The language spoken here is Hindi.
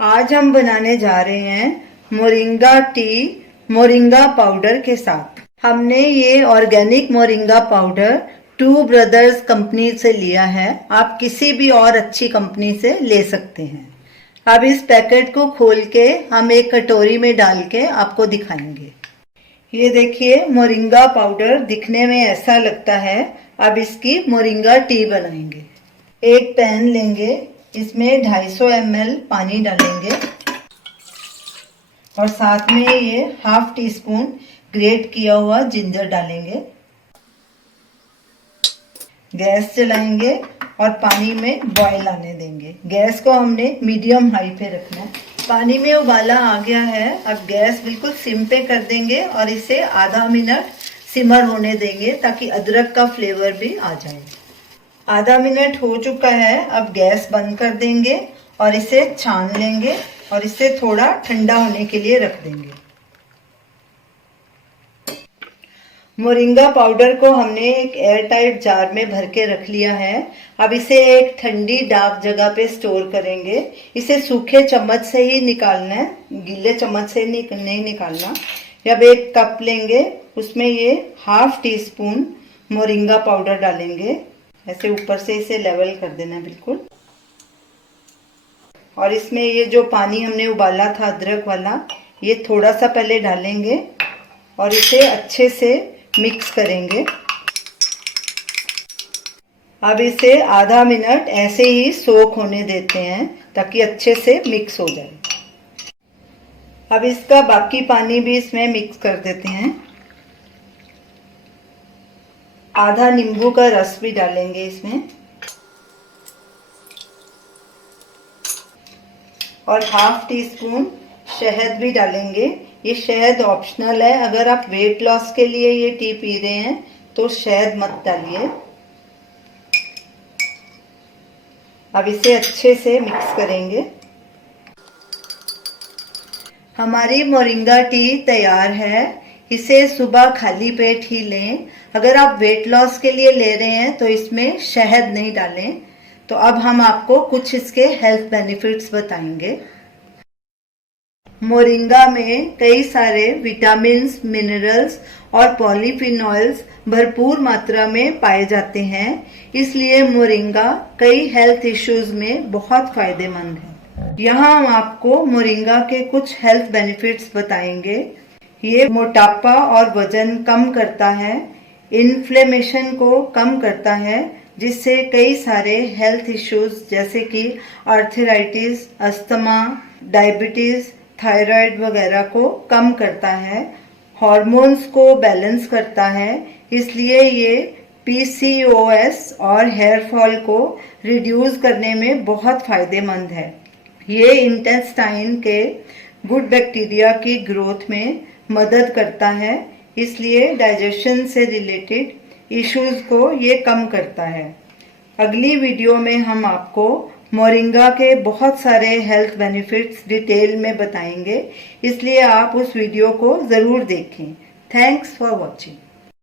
आज हम बनाने जा रहे हैं मोरिंगा टी मोरिंगा पाउडर के साथ। हमने ये organic moringa powder two brothers company से लिया है। आप किसी भी और अच्छी कंपनी से ले सकते हैं। अब इस पैकेट को खोल के हम एक कटोरी में डाल के आपको दिखाएंगे। ये देखिए, मोरिंगा पाउडर दिखने में ऐसा लगता है। अब इसकी मोरिंगा टी बनाएंगे। एक पैन लेंगे, इसमें 250 ml पानी डालेंगे और साथ में ये हाफ टी स्पून ग्रेट किया हुआ जिंजर डालेंगे। गैस चलाएंगे और पानी में बॉईल आने देंगे। गैस को हमने मीडियम हाई पे रखना है। पानी में उबाला आ गया है। अब गैस बिल्कुल सिम पे कर देंगे और इसे आधा मिनट सिमर होने देंगे ताकि अदरक का फ्लेवर भी आ जाए। आधा मिनट हो चुका है। अब गैस बंद कर देंगे और इसे छान लेंगे और इसे थोड़ा ठंडा होने के लिए रख देंगे। मोरिंगा पाउडर को हमने एक एयर टाइट जार में भर के रख लिया है। अब इसे एक ठंडी डार्क जगह पे स्टोर करेंगे। इसे सूखे चम्मच से ही निकालना है, गीले चम्मच से नहीं निकालना। अब एक कप लेंगे, उसमें ये half tea spoon moringa powder डालेंगे। ऐसे ऊपर से इसे लेवल कर देना बिल्कुल। और इसमें ये जो पानी हमने उबाला था अदरक वाला, ये थोड़ा सा पहले डालेंगे और इसे अच्छे से मिक्स करेंगे। अब इसे आधा मिनट ऐसे ही सोक होने देते हैं ताकि अच्छे से मिक्स हो जाए। अब इसका बाकी पानी भी इसमें मिक्स कर देते हैं। आधा नींबू का रस भी डालेंगे इसमें और हाफ टी स्पून शहद भी डालेंगे। ये शहद ऑप्शनल है। अगर आप वेट लॉस के लिए ये टी पी रहे हैं तो शहद मत डालिए। अब इसे अच्छे से मिक्स करेंगे। हमारी मोरिंगा टी तैयार है। इसे सुबह खाली पेट ही लें। अगर आप वेट लॉस के लिए ले रहे हैं तो इसमें शहद नहीं डालें। तो अब हम आपको कुछ इसके हेल्थ बेनिफिट्स बताएंगे। मोरिंगा में कई सारे विटामिन्स, मिनरल्स और पॉलीफिनॉल्स भरपूर मात्रा में पाए जाते हैं। इसलिए मोरिंगा कई हेल्थ इश्यूज में बहुत फायदेमंद है। यहाँ हम आपको मोरिंगा के कुछ हेल्थ बेनिफिट्स बताएंगे। ये मोटापा और वजन कम करता है, इन्फ्लेमेशन को कम करता है, जिससे कई सारे हेल्थ इश्यूज जैसे कि आर्थराइटिस, अस्थमा, डायबिटीज, थायराइड वगैरह को कम करता है। हॉर्मोन्स को बैलेंस करता है, इसलिए ये पीसीओएस और हेयर फॉल को रिड्यूस करने में बहुत फायदेमंद है। ये इंटेस्टाइन के गुड बैक्टीरिया की ग्रोथ में मदद करता है, इसलिए डाइजेशन से रिलेटेड इश्यूज को ये कम करता है। अगली वीडियो में हम आपको मोरिंगा के बहुत सारे हेल्थ बेनिफिट्स डिटेल में बताएंगे, इसलिए आप उस वीडियो को ज़रूर देखें। Thanks for watching.